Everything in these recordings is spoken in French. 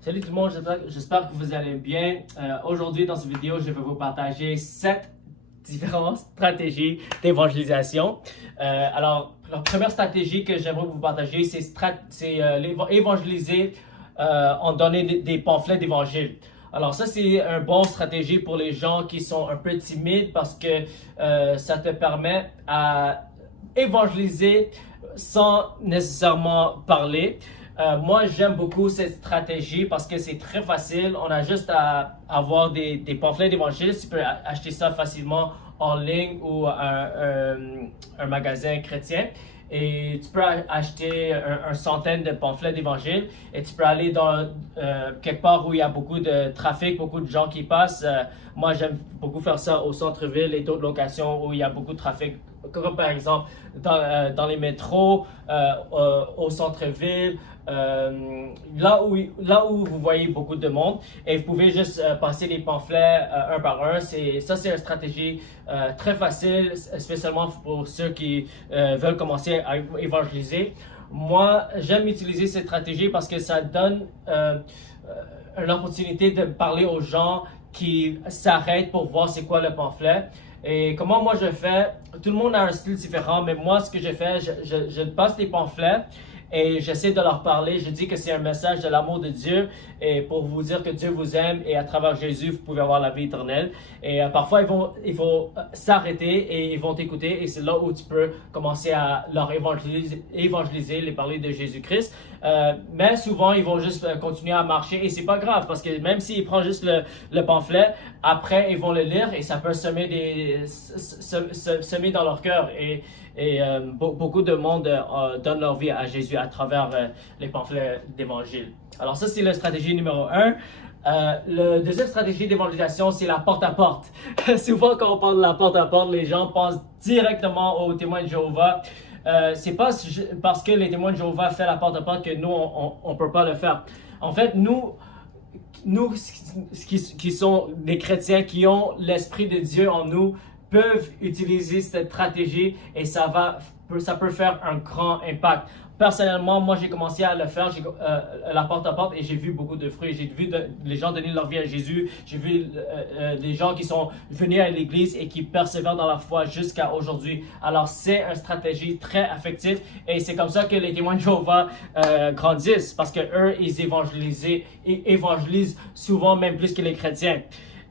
Salut tout le monde, j'espère que vous allez bien. Aujourd'hui, dans cette vidéo, je vais vous partager 7 différentes stratégies d'évangélisation. Alors, la première stratégie que j'aimerais vous partager, c'est évangéliser en donnant des pamphlets d'évangile. Alors ça, c'est une bonne stratégie pour les gens qui sont un peu timides parce que ça te permet à évangéliser sans nécessairement parler. Moi, j'aime beaucoup cette stratégie parce que c'est très facile. On a juste à avoir des pamphlets d'évangile. Tu peux acheter ça facilement en ligne ou un magasin chrétien. Et tu peux acheter un centaine de pamphlets d'évangile et tu peux aller dans quelque part où il y a beaucoup de trafic, beaucoup de gens qui passent. Moi, j'aime beaucoup faire ça au centre-ville et d'autres locations où il y a beaucoup de trafic, comme par exemple dans les métros, au centre-ville, là où vous voyez beaucoup de monde, et vous pouvez juste passer les pamphlets un par un. C'est une stratégie très facile, spécialement pour ceux qui veulent commencer à évangéliser. Moi, j'aime utiliser cette stratégie parce que ça donne une opportunité de parler aux gens qui s'arrêtent pour voir c'est quoi le pamphlet. Et comment moi je fais, tout le monde a un style différent, mais moi ce que je fais, je passe des pamphlets et j'essaie de leur parler. Je dis que c'est un message de l'amour de Dieu et pour vous dire que Dieu vous aime et à travers Jésus vous pouvez avoir la vie éternelle. Et parfois il faut s'arrêter et ils vont t'écouter et c'est là où tu peux commencer à leur évangéliser, les parler de Jésus-Christ. Mais souvent ils vont juste continuer à marcher et c'est pas grave parce que même s'ils prennent juste le pamphlet, après ils vont le lire et ça peut semer dans leur cœur et beaucoup de monde donne leur vie à Jésus à travers les pamphlets d'évangile. Alors ça, c'est la stratégie numéro 1. La deuxième stratégie d'évangélisation, c'est la porte-à-porte. Souvent, quand on parle de la porte-à-porte, les gens pensent directement aux témoins de Jéhovah. C'est pas parce que les témoins de Jéhovah font la porte-à-porte que nous, on peut pas le faire. En fait, nous qui sont des chrétiens, qui ont l'Esprit de Dieu en nous, peuvent utiliser cette stratégie et ça peut faire un grand impact. Personnellement, moi j'ai commencé à le faire, la porte-à-porte, et j'ai vu beaucoup de fruits. J'ai vu les gens donner leur vie à Jésus. J'ai vu des gens qui sont venus à l'église et qui persévèrent dans leur foi jusqu'à aujourd'hui. Alors c'est une stratégie très effective et c'est comme ça que les témoins de Jéhovah grandissent parce que eux ils évangélisent souvent même plus que les chrétiens.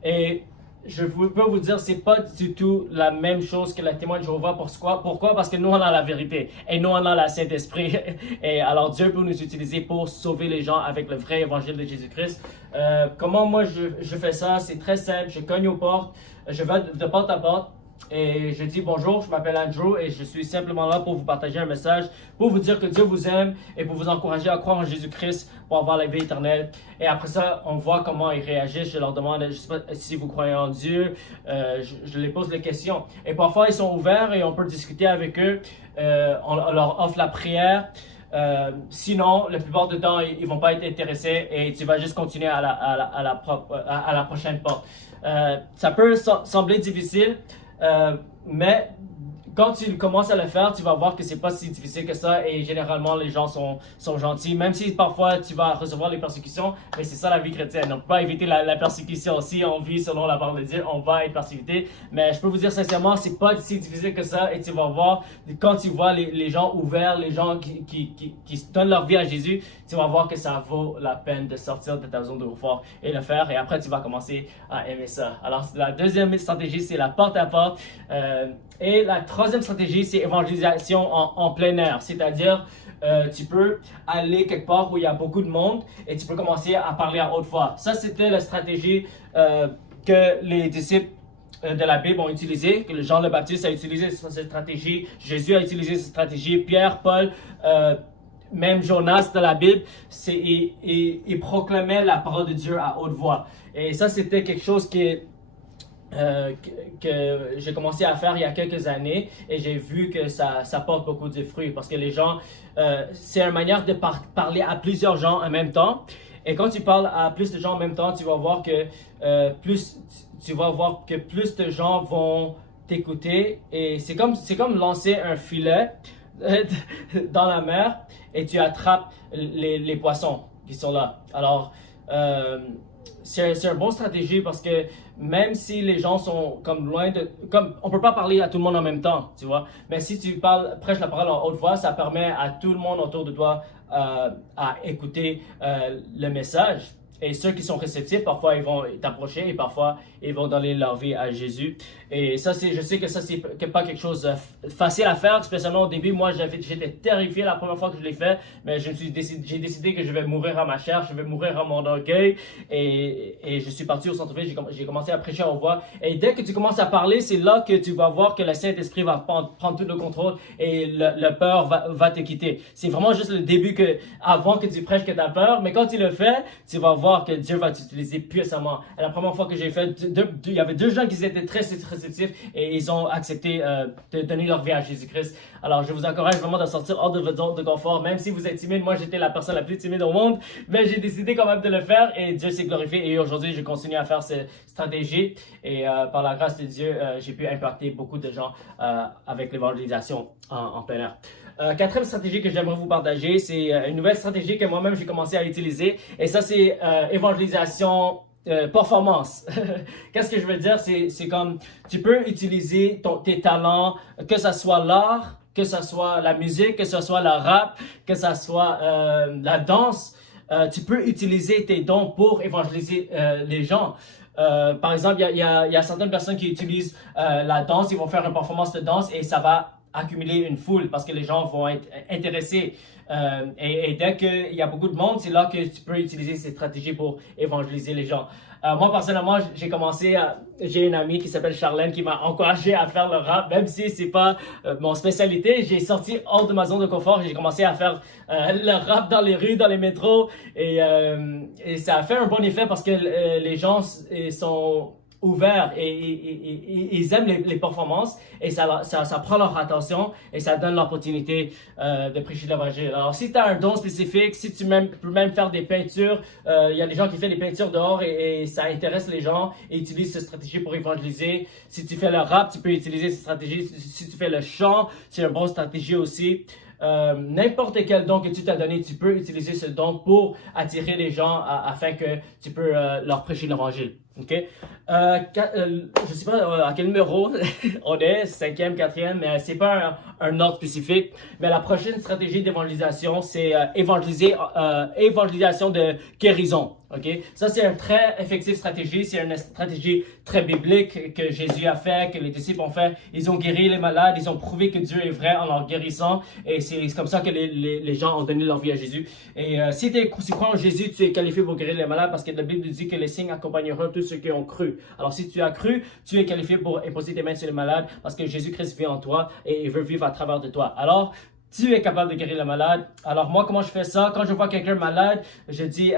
Et je peux vous dire, c'est pas du tout la même chose que les témoins de Jéhovah. Pourquoi? Parce que nous, on a la vérité et nous, on a le Saint-Esprit. Et alors, Dieu peut nous utiliser pour sauver les gens avec le vrai évangile de Jésus-Christ. Comment moi, je fais ça? C'est très simple. Je cogne aux portes. Je vais de porte à porte. Et je dis bonjour, je m'appelle Andrew et je suis simplement là pour vous partager un message, pour vous dire que Dieu vous aime et pour vous encourager à croire en Jésus-Christ pour avoir la vie éternelle. Et après ça, on voit comment ils réagissent. Je leur demande, je sais pas si vous croyez en Dieu, je les pose des questions. Et parfois, ils sont ouverts et on peut discuter avec eux. On leur offre la prière. Sinon, la plupart du temps, ils vont pas être intéressés et tu vas juste continuer à la prochaine porte. Ça peut sembler difficile. Mais quand tu commences à le faire, tu vas voir que c'est pas si difficile que ça et généralement les gens sont gentils, même si parfois tu vas recevoir les persécutions, mais c'est ça la vie chrétienne. Donc pas éviter la persécution. Si on vit selon la parole de Dieu, on va être persécuté. Mais je peux vous dire sincèrement, c'est pas si difficile que ça et tu vas voir, quand tu vois les gens ouverts, les gens qui donnent leur vie à Jésus, tu vas voir que ça vaut la peine de sortir de ta zone de confort et le faire et après tu vas commencer à aimer ça. Alors la deuxième stratégie, c'est la porte à porte. Et la troisième stratégie, c'est évangélisation en plein air. C'est-à-dire, tu peux aller quelque part où il y a beaucoup de monde et tu peux commencer à parler à haute voix. Ça, c'était la stratégie que les disciples de la Bible ont utilisé, que Jean le Baptiste a utilisé cette stratégie, Jésus a utilisé cette stratégie, Pierre, Paul, même Jonas de la Bible, il proclamait la parole de Dieu à haute voix. Et ça, c'était quelque chose que j'ai commencé à faire il y a quelques années et j'ai vu que ça porte beaucoup de fruits parce que les gens, c'est une manière de parler à plusieurs gens en même temps et quand tu parles à plus de gens en même temps, tu vas voir que plus de gens vont t'écouter et c'est comme lancer un filet dans la mer et tu attrapes les poissons qui sont là. Alors c'est une bonne stratégie parce que même si les gens sont comme loin de... Comme, on peut pas parler à tout le monde en même temps, tu vois. Mais si tu prêches la parole en haute voix, ça permet à tout le monde autour de toi à écouter le message. Et ceux qui sont réceptifs, parfois ils vont t'approcher et parfois ils vont donner leur vie à Jésus. Et ça, je sais que ça, c'est pas quelque chose facile à faire, spécialement au début. Moi, j'étais terrifié la première fois que je l'ai fait, mais j'ai décidé que je vais mourir à ma chair, je vais mourir à mon orgueil. Et je suis parti au centre-ville, j'ai commencé à prêcher en voix. Et dès que tu commences à parler, c'est là que tu vas voir que le Saint-Esprit va prendre tout le contrôle et le peur va te quitter. C'est vraiment juste le début avant que tu prêches que tu as peur, mais quand tu le fais, tu vas voir que Dieu va t'utiliser puissamment. Et la première fois que j'ai fait, il y avait 2 gens qui étaient très réceptifs et ils ont accepté de donner leur vie à Jésus-Christ. Alors, je vous encourage vraiment de sortir hors de votre zone de confort, même si vous êtes timide. Moi, j'étais la personne la plus timide au monde, mais j'ai décidé quand même de le faire et Dieu s'est glorifié. Et aujourd'hui, je continue à faire cette stratégie et par la grâce de Dieu, j'ai pu impacter beaucoup de gens avec l'évangélisation en plein air. 4e stratégie que j'aimerais vous partager, c'est une nouvelle stratégie que moi-même j'ai commencé à utiliser et ça c'est évangélisation performance. Qu'est-ce que je veux dire? C'est comme tu peux utiliser tes talents, que ce soit l'art, que ce soit la musique, que ce soit le rap, que ce soit la danse. Tu peux utiliser tes dons pour évangéliser les gens. Par exemple, il y a certaines personnes qui utilisent la danse, ils vont faire une performance de danse et ça va accumuler une foule parce que les gens vont être intéressés. Et dès qu'il y a beaucoup de monde, c'est là que tu peux utiliser ces stratégies pour évangéliser les gens. Moi, personnellement, j'ai une amie qui s'appelle Charlène qui m'a encouragé à faire le rap, même si c'est pas mon spécialité. J'ai sorti hors de ma zone de confort et j'ai commencé à faire le rap dans les rues, dans les métros. Et ça a fait un bon effet parce que les gens sont ouverts et ils aiment les performances et ça prend leur attention et ça donne l'opportunité de prêcher l'évangile. Alors si tu as un don spécifique, si tu peux même faire des peintures, il y a des gens qui font des peintures dehors et ça intéresse les gens et utilisent cette stratégie pour évangéliser. Si tu fais le rap, tu peux utiliser cette stratégie. Si tu fais le chant, c'est une bonne stratégie aussi. N'importe quel don que tu t'as donné, tu peux utiliser ce don pour attirer les gens afin que tu peux leur prêcher l'évangile. OK? Je sais pas à quel numéro on est, 5e, 4e, mais c'est pas un ordre spécifique. Mais la prochaine stratégie d'évangélisation, c'est évangélisation de guérison. OK? Ça, c'est une très effective stratégie. C'est une stratégie très biblique que Jésus a fait, que les disciples ont fait. Ils ont guéri les malades. Ils ont prouvé que Dieu est vrai en leur guérissant. Et c'est comme ça que les gens ont donné leur vie à Jésus. Et si tu crois en Jésus, tu es qualifié pour guérir les malades parce que la Bible dit que les signes accompagneront tous ceux qui ont cru. Alors, si tu as cru, tu es qualifié pour imposer tes mains sur les malades parce que Jésus-Christ vit en toi et il veut vivre à travers de toi. Alors, tu es capable de guérir le malade. Alors moi, comment je fais ça? Quand je vois quelqu'un malade, je dis,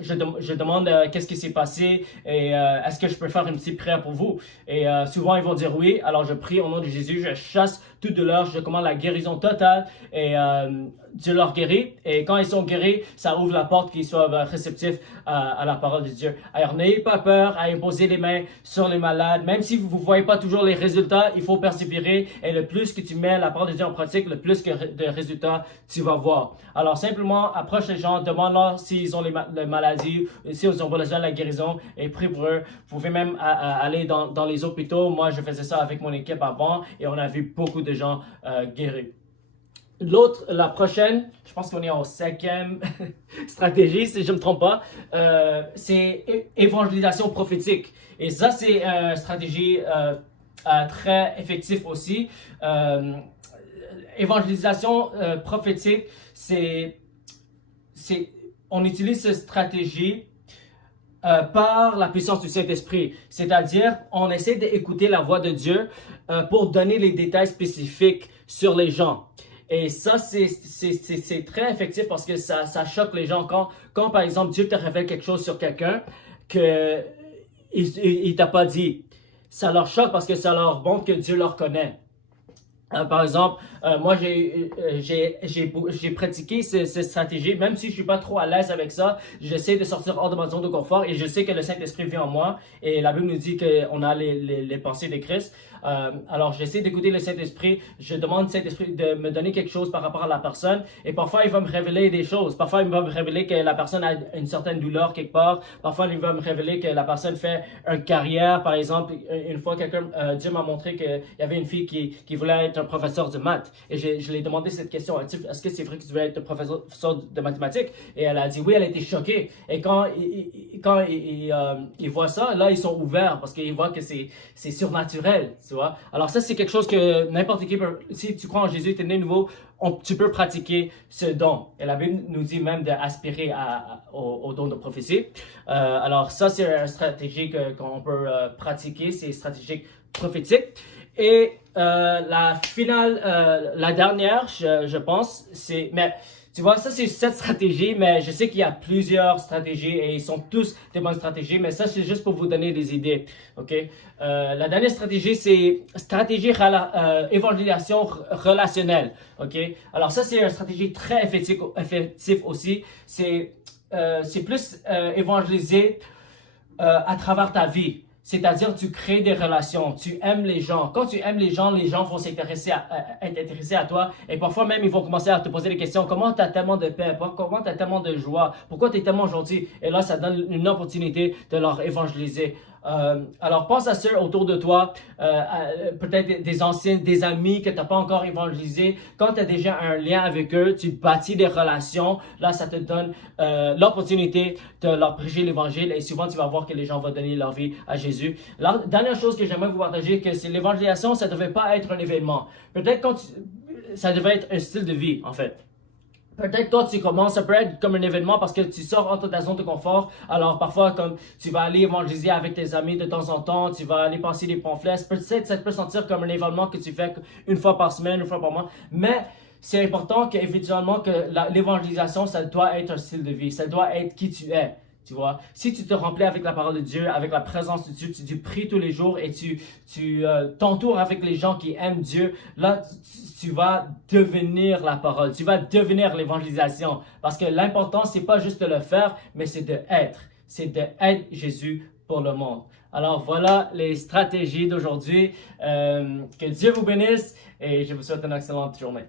je demande qu'est-ce qui s'est passé et est-ce que je peux faire une petite prière pour vous? Et souvent, ils vont dire oui. Alors je prie au nom de Jésus, je chasse toute douleur, je commande la guérison totale et Dieu leur guérit. Et quand ils sont guéris, ça ouvre la porte qu'ils soient réceptifs à la parole de Dieu. Alors n'ayez pas peur à imposer les mains sur les malades. Même si vous ne voyez pas toujours les résultats, il faut persévérer. Et le plus que tu mets la parole de Dieu en pratique, le plus de résultats tu vas voir. Alors simplement, approche les gens, demande-leur s'ils ont les maladies, s'ils ont besoin de la guérison et prie pour eux. Vous pouvez même aller dans les hôpitaux. Moi, je faisais ça avec mon équipe avant et on a vu beaucoup de gens guéris. La prochaine, je pense qu'on est en 5e stratégie, si je ne me trompe pas, c'est évangélisation prophétique. Et ça, c'est une stratégie très effective aussi. Évangélisation prophétique, on utilise cette stratégie par la puissance du Saint-Esprit. C'est-à-dire, on essaie d'écouter la voix de Dieu pour donner les détails spécifiques sur les gens. Et ça, c'est très effectif parce que ça choque les gens. Quand, par exemple, Dieu te révèle quelque chose sur quelqu'un qu'il ne t'a pas dit, ça leur choque parce que ça leur montre que Dieu leur connaît. Par exemple, moi, j'ai pratiqué cette stratégie, même si je suis pas trop à l'aise avec ça, j'essaie de sortir hors de ma zone de confort et je sais que le Saint-Esprit vit en moi et la Bible nous dit qu'on a les pensées de Christ. Alors, j'essaie d'écouter le Saint-Esprit. Je demande au Saint-Esprit de me donner quelque chose par rapport à la personne. Et parfois, il va me révéler des choses. Parfois, il va me révéler que la personne a une certaine douleur quelque part. Parfois, il va me révéler que la personne fait une carrière. Par exemple, une fois, Dieu m'a montré qu'il y avait une fille qui voulait être un professeur de maths. Et je lui ai demandé cette question. Est-ce que c'est vrai que tu veux être professeur de mathématiques? Et elle a dit oui, elle a été choquée. Et quand ils voient ça, là, ils sont ouverts parce qu'ils voient que c'est surnaturel, tu vois. Alors ça, c'est quelque chose que n'importe qui peut, si tu crois en Jésus, tu es né nouveau, tu peux pratiquer ce don. Et la Bible nous dit même d'aspirer au don de prophétie. Alors ça, c'est une stratégie qu'on peut pratiquer, c'est stratégique prophétique. Et la finale, la dernière, je pense, c'est... Mais tu vois, ça c'est 7 stratégies, mais je sais qu'il y a plusieurs stratégies et ils sont tous des bonnes stratégies, mais ça c'est juste pour vous donner des idées, ok? La dernière stratégie, c'est stratégie évangélisation relationnelle, ok? Alors ça c'est une stratégie très effective aussi, c'est plus évangéliser à travers ta vie. C'est-à-dire, tu crées des relations, tu aimes les gens. Quand tu aimes les gens vont être intéressés à toi. Et parfois même, ils vont commencer à te poser des questions. Comment tu as tellement de paix? Comment tu as tellement de joie? Pourquoi tu es tellement gentil? Et là, ça donne une opportunité de leur évangéliser. Alors, pense à ceux autour de toi, peut-être des anciens, des amis que tu n'as pas encore évangélisés. Quand tu as déjà un lien avec eux, tu bâtis des relations. Là, ça te donne l'opportunité de leur prêcher l'évangile et souvent, tu vas voir que les gens vont donner leur vie à Jésus. La dernière chose que j'aimerais vous partager, que c'est l'évangélisation, ça ne devait pas être un événement. Peut-être ça devait être un style de vie, en fait. Peut-être toi tu commences, ça peut être comme un événement parce que tu sors hors de ta zone de confort. Alors parfois comme tu vas aller évangéliser avec tes amis de temps en temps, tu vas aller passer des pamphlets. Peut-être ça peut sentir comme un événement que tu fais une fois par semaine, une fois par mois. Mais c'est important qu'éventuellement que l'évangélisation, ça doit être un style de vie. Ça doit être qui tu es. Tu vois, si tu te remplis avec la parole de Dieu, avec la présence de Dieu, tu pries tous les jours et tu t'entoures avec les gens qui aiment Dieu, là, tu vas devenir la parole, tu vas devenir l'évangélisation. Parce que l'important, c'est pas juste de le faire, mais c'est d'être. C'est d'être Jésus pour le monde. Alors voilà les stratégies d'aujourd'hui. Que Dieu vous bénisse et je vous souhaite une excellente journée.